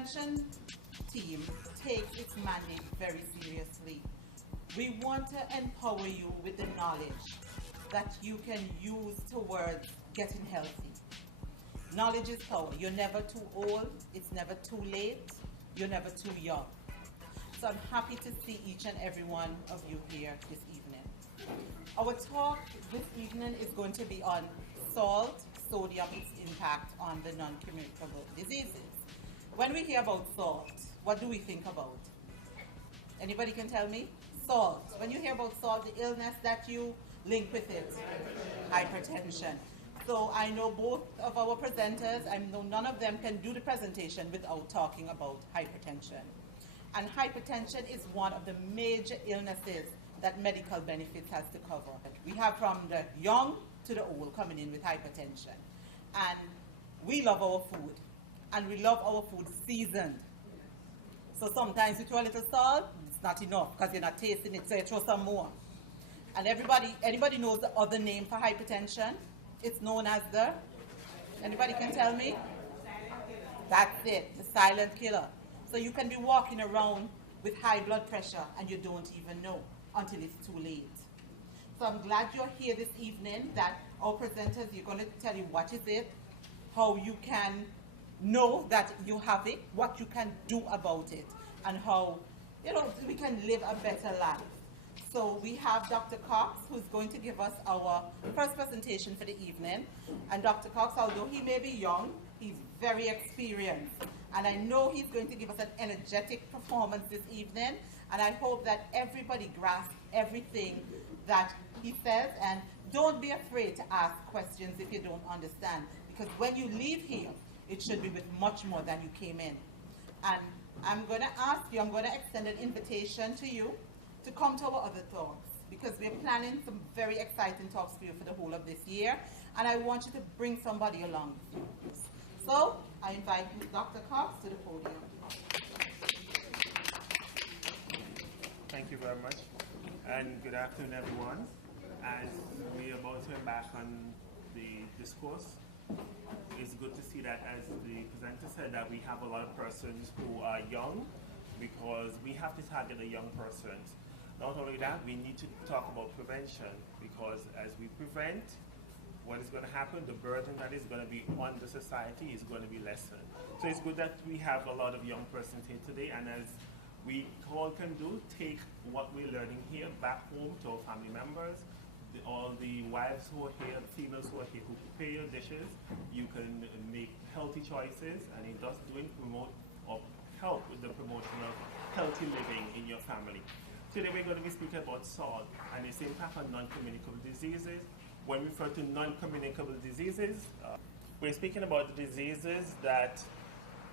prevention team takes its mandate very seriously. We want to empower you with the knowledge that you can use towards getting healthy. Knowledge is power. You're never too old, it's never too late, you're never too young. So I'm happy to see each and every one of you here this evening. Our talk this evening is going to be on salt, sodium, its impact on the non-communicable diseases. When we hear about salt, what do we think about? Anybody can tell me? Salt. When you hear about salt, the illness that you link with it? Hypertension. So I know both of our presenters, I know none of them can do the presentation without talking about hypertension. And hypertension is one of the major illnesses that medical benefits has to cover. We have from the young to the old coming in with hypertension. And we love our food. And we love our food seasoned. So sometimes we throw a little salt, it's not enough because you're not tasting it, so you throw some more. And anybody knows the other name for hypertension? It's known as anybody can tell me? That's it, the silent killer. So you can be walking around with high blood pressure and you don't even know until it's too late. So I'm glad you're here this evening, that our presenters, you're going to tell you what is it, how you can know that you have it, what you can do about it, and how, we can live a better life. So we have Dr. Cox, who's going to give us our first presentation for the evening. And Dr. Cox, although he may be young, he's very experienced. And I know he's going to give us an energetic performance this evening. And I hope that everybody grasps everything that he says. And don't be afraid to ask questions if you don't understand. Because when you leave here, it should be with much more than you came in. And I'm going to extend an invitation to you to come to our other talks, because we're planning some very exciting talks for you for the whole of this year, and I want you to bring somebody along with you. So I invite Dr. Cox to the podium. Thank you very much, and good afternoon, everyone. As we are about to embark on the discourse, it's good to see that, as the presenter said, that we have a lot of persons who are young, because we have to target the young persons. Not only that, we need to talk about prevention, because as we prevent, what is going to happen, the burden that is going to be on the society is going to be lessened. So it's good that we have a lot of young persons here today, and as we all can do, take what we're learning here back home to our family members, all the wives who are here, the females who are here, who prepare your dishes. You can make healthy choices, and it does promote or help with the promotion of healthy living in your family. Today we're going to be speaking about salt and its impact on non-communicable diseases. When we refer to non-communicable diseases, we're speaking about the diseases that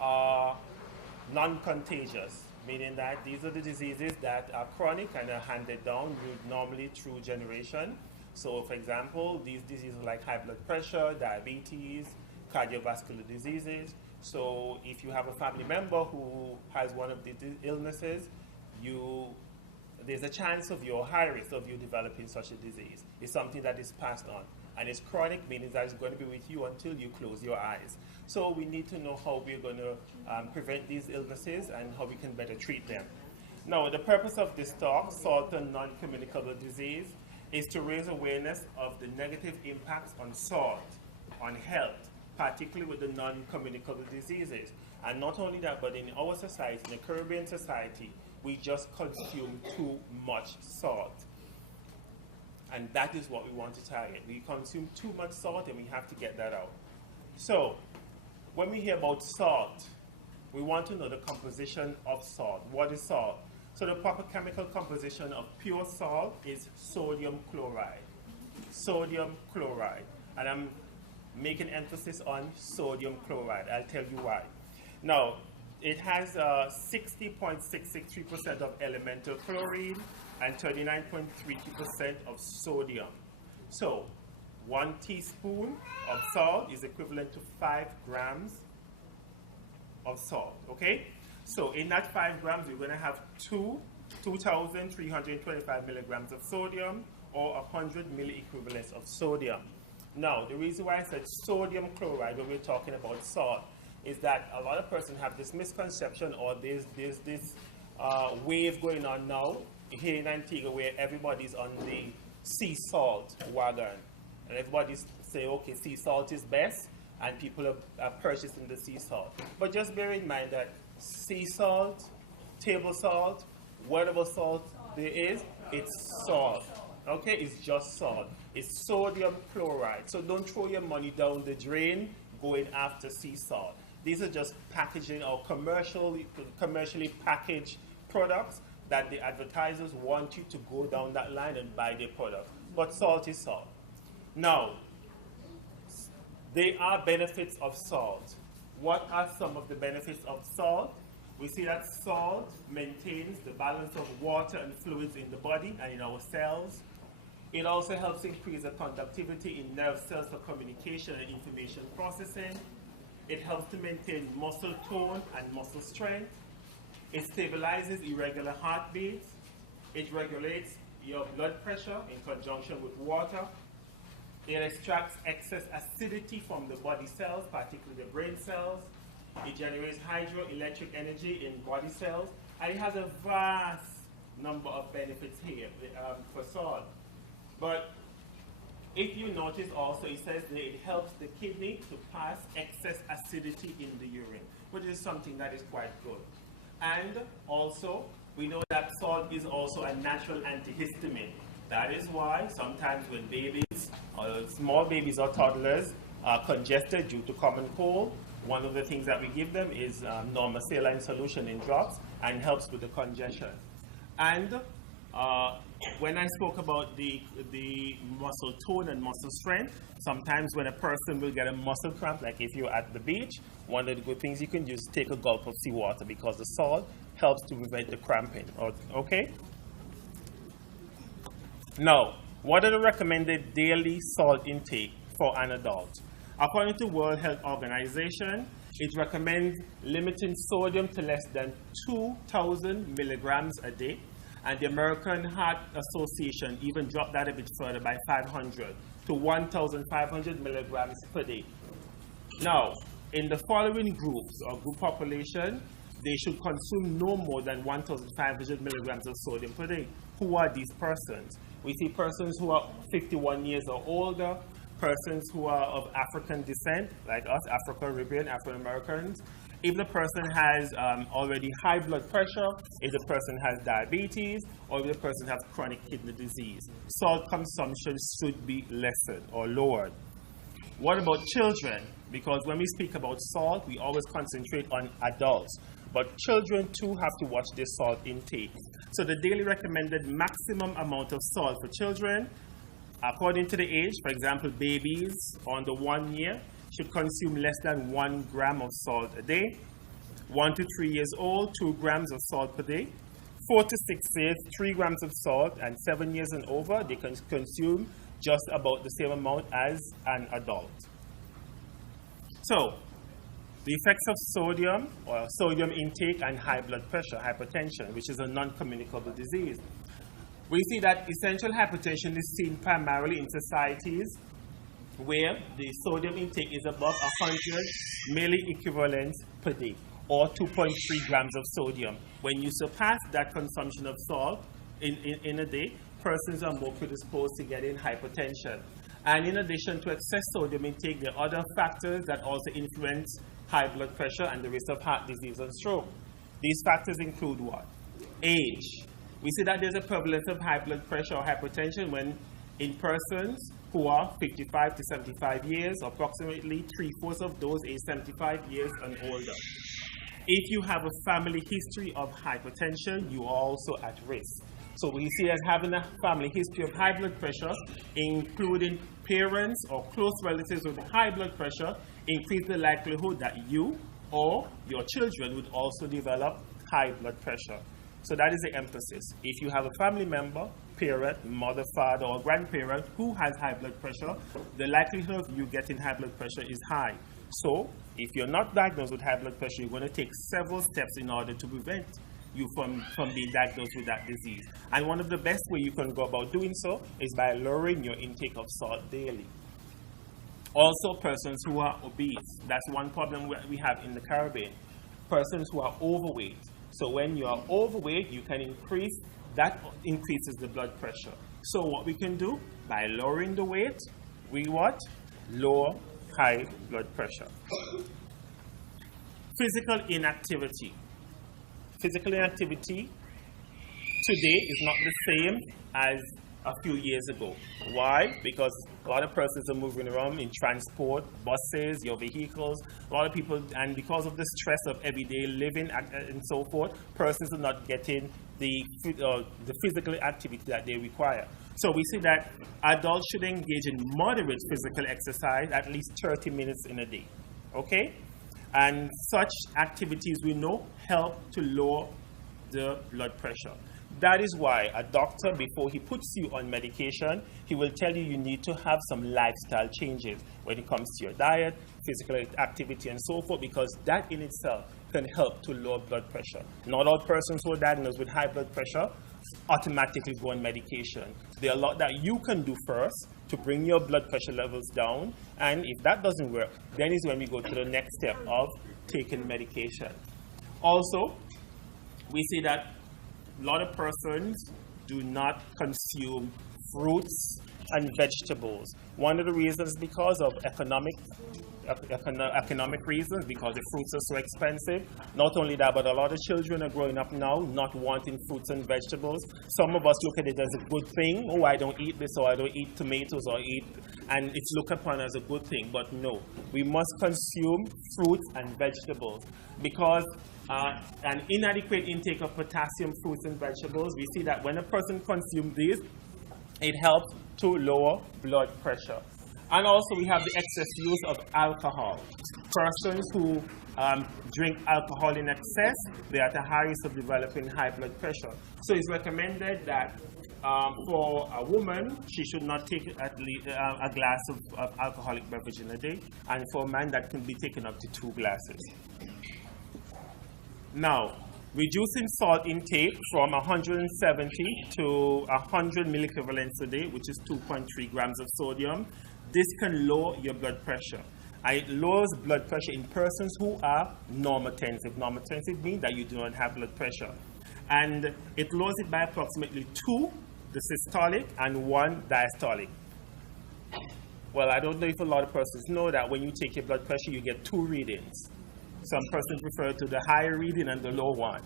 are non-contagious, meaning that these are the diseases that are chronic and are handed down normally through generation. So for example, these diseases like high blood pressure, diabetes, cardiovascular diseases. So if you have a family member who has one of these illnesses, there's a chance of your high risk of you developing such a disease. It's something that is passed on. And it's chronic, meaning that it's going to be with you until you close your eyes. So we need to know how we're going to prevent these illnesses and how we can better treat them. Now, the purpose of this talk, Salt and Non-Communicable Disease, is to raise awareness of the negative impacts on salt, on health, particularly with the non-communicable diseases. And not only that, but in our society, in the Caribbean society, we just consume too much salt. And that is what we want to target. We consume too much salt, and we have to get that out. So, when we hear about salt, we want to know the composition of salt. What is salt? So the proper chemical composition of pure salt is sodium chloride. Sodium chloride. And I'm making emphasis on sodium chloride. I'll tell you why. Now, it has 60.663% of elemental chlorine and 39.32% of sodium. So, 1 teaspoon of salt is equivalent to 5 grams of salt, okay? So, in that 5 grams, we're going to have 2,325 milligrams of sodium, or 100 milliequivalents of sodium. Now, the reason why I said sodium chloride when we're talking about salt, is that a lot of persons have this misconception, or there's this wave going on now here in Antigua where everybody's on the sea salt wagon. And everybody's say, okay, sea salt is best, and people are purchasing the sea salt. But just bear in mind that sea salt, table salt, whatever salt there is, it's salt. Okay, it's just salt. It's sodium chloride. So don't throw your money down the drain going after sea salt. These are just packaging or commercially packaged products that the advertisers want you to go down that line and buy their product. But salt is salt. Now, there are benefits of salt. What are some of the benefits of salt? We see that salt maintains the balance of water and fluids in the body and in our cells. It also helps increase the conductivity in nerve cells for communication and information processing. It helps to maintain muscle tone and muscle strength. It stabilizes irregular heartbeats. It regulates your blood pressure in conjunction with water. It extracts excess acidity from the body cells, particularly the brain cells. It generates hydroelectric energy in body cells. And it has a vast number of benefits here for salt. But if you notice also, it says that it helps the kidney to pass excess acidity in the urine, which is something that is quite good. And also, we know that salt is also a natural antihistamine. That is why sometimes when babies, or small babies or toddlers, are congested due to common cold, one of the things that we give them is normal saline solution in drops, and helps with the congestion. And when I spoke about the muscle tone and muscle strength, sometimes when a person will get a muscle cramp, like if you're at the beach, one of the good things you can do is take a gulp of seawater, because the salt helps to prevent the cramping. Okay? Now, what are the recommended daily salt intake for an adult? According to World Health Organization, it recommends limiting sodium to less than 2,000 milligrams a day. And the American Heart Association even dropped that a bit further by 500 to 1,500 milligrams per day. Now, in the following groups or group population, they should consume no more than 1,500 milligrams of sodium per day. Who are these persons? We see persons who are 51 years or older, persons who are of African descent, like us, Afro-Caribbean, Afro-Americans. If the person has already high blood pressure, if the person has diabetes, or if the person has chronic kidney disease, salt consumption should be lessened or lowered. What about children? Because when we speak about salt, we always concentrate on adults. But children too have to watch their salt intake. So the daily recommended maximum amount of salt for children, according to the age, for example, babies under 1 year, should consume less than 1 gram of salt a day. 1 to 3 years old, 2 grams of salt per day. 4 to 6 years, 3 grams of salt, and 7 years and over, they can consume just about the same amount as an adult. So, the effects of sodium, or sodium intake, and high blood pressure, hypertension, which is a non-communicable disease. We see that essential hypertension is seen primarily in societies where the sodium intake is above 100 milliequivalents per day, or 2.3 grams of sodium. When you surpass that consumption of salt in a day, persons are more predisposed to getting hypertension. And in addition to excess sodium intake, there are other factors that also influence high blood pressure and the risk of heart disease and stroke. These factors include what? Age. We see that there's a prevalence of high blood pressure or hypertension when in persons who are 55 to 75 years, approximately 3/4 of those aged 75 years and older. If you have a family history of hypertension, you are also at risk. So we see as having a family history of high blood pressure, including parents or close relatives with high blood pressure, increase the likelihood that you or your children would also develop high blood pressure. So that is the emphasis. If you have a family member, parent, mother, father, or grandparent who has high blood pressure, the likelihood of you getting high blood pressure is high. So if you're not diagnosed with high blood pressure, you're going to take several steps in order to prevent you from being diagnosed with that disease. And one of the best way you can go about doing so is by lowering your intake of salt daily. Also, persons who are obese. That's one problem we have in the Caribbean. Persons who are overweight. So when you are overweight, you can that increases the blood pressure. So what we can do, by lowering the weight, we what? Lower high blood pressure. Physical inactivity. Physical inactivity today is not the same as a few years ago. Why? Because a lot of persons are moving around in transport, buses, your vehicles, a lot of people, and because of the stress of everyday living and so forth, persons are not getting the physical activity that they require. So we see that adults should engage in moderate physical exercise at least 30 minutes in a day, okay? And such activities we know help to lower the blood pressure. That is why a doctor, before he puts you on medication, he will tell you need to have some lifestyle changes when it comes to your diet, physical activity, and so forth, because that in itself can help to lower blood pressure. Not all persons who are diagnosed with high blood pressure automatically go on medication. There are a lot that you can do first to bring your blood pressure levels down, and if that doesn't work, then is when we go to the next step of taking medication. Also, we see that a lot of persons do not consume fruits and vegetables. One of the reasons is because of economic reasons, because the fruits are so expensive. Not only that, but a lot of children are growing up now not wanting fruits and vegetables. Some of us look at it as a good thing. Oh, I don't eat this, or I don't eat tomatoes, or and it's looked upon as a good thing. But no, we must consume fruits and vegetables, because an inadequate intake of potassium, fruits, and vegetables, we see that when a person consumes these, it helps to lower blood pressure. And also we have the excess use of alcohol. Persons who drink alcohol in excess, they are at a high risk of developing high blood pressure. So it's recommended that for a woman, she should not take at least a glass of alcoholic beverage in a day, and for a man, that can be taken up to 2 glasses. Now, reducing salt intake from 170 to 100 milliequivalents a day, which is 2.3 grams of sodium, this can lower your blood pressure. And it lowers blood pressure in persons who are normotensive. Normotensive means that you do not have blood pressure. And it lowers it by approximately 2, the systolic, and 1 diastolic. Well, I don't know if a lot of persons know that when you take your blood pressure, you get 2 readings. Some persons refer to the higher reading and the low one.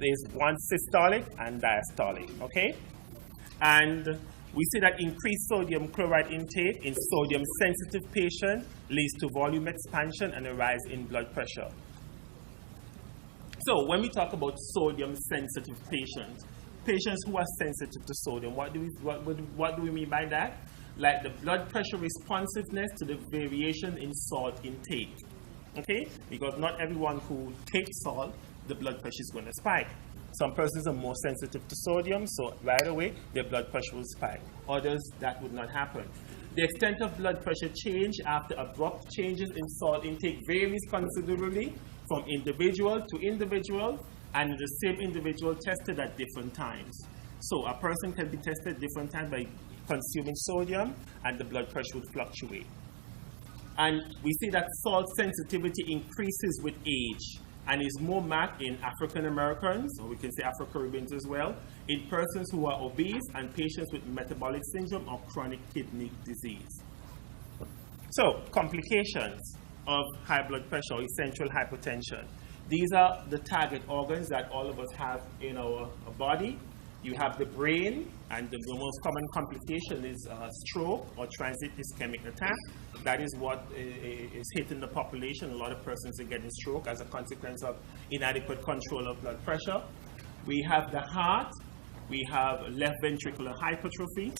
There's 1 systolic and diastolic, okay? And we see that increased sodium chloride intake in sodium-sensitive patients leads to volume expansion and a rise in blood pressure. So when we talk about sodium-sensitive patients, patients who are sensitive to sodium, what do we mean by that? Like the blood pressure responsiveness to the variation in salt intake. Okay? Because not everyone who takes salt, the blood pressure is going to spike. Some persons are more sensitive to sodium, so right away their blood pressure will spike. Others, that would not happen. The extent of blood pressure change after abrupt changes in salt intake varies considerably from individual to individual, and the same individual tested at different times. So a person can be tested at different times by consuming sodium, and the blood pressure would fluctuate. And we see that salt sensitivity increases with age and is more marked in African Americans, or we can say Afro-Caribbeans as well, in persons who are obese and patients with metabolic syndrome or chronic kidney disease. So, complications of high blood pressure or essential hypertension. These are the target organs that all of us have in our body. You have the brain, and the most common complication is stroke or transient ischemic attack. That is what is hitting the population. A lot of persons are getting stroke as a consequence of inadequate control of blood pressure. We have the heart. We have left ventricular hypertrophy.